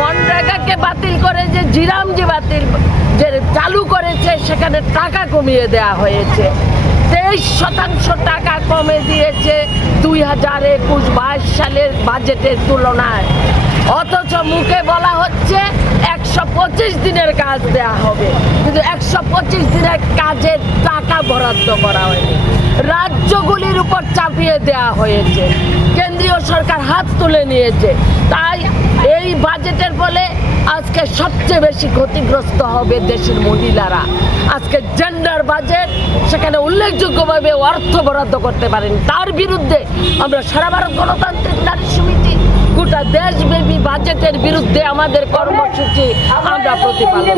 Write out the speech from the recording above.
মনরেগাকে বাতিল করে যে জিরামজি বাতিল যে চালু করেছে সেখানে টাকা কমিয়ে দেওয়া হয়েছে। 23% টাকা কমে দিয়েছে 2021-22 সালের বাজেটের তুলনায়। অথচ মুখে বলা হচ্ছে 125 দিনের কাজ দেয়া হবে, কিন্তু 125 দিনের কাজের টাকা বরাদ্দ করা হয়নি। রাজ্যগুলির উপর চাপিয়ে দেওয়া হয়েছে, কেন্দ্রীয় সরকার হাত তুলে নিয়েছে। তাই এই বাজেটের ফলে আজকে সবচেয়ে বেশি ক্ষতিগ্রস্ত হবে দেশের মহিলারা। আজকে জেন্ডার বাজেট সেখানে উল্লেখযোগ্যভাবে অর্থ বরাদ্দ করতে পারেন। তার বিরুদ্ধে আমরা সারা ভারত গণতান্ত্রিক নারী সমিতি গোটা দেশব্যাপী বাজেটের বিরুদ্ধে আমাদের কর্মসূচি আমরা প্রতিপালন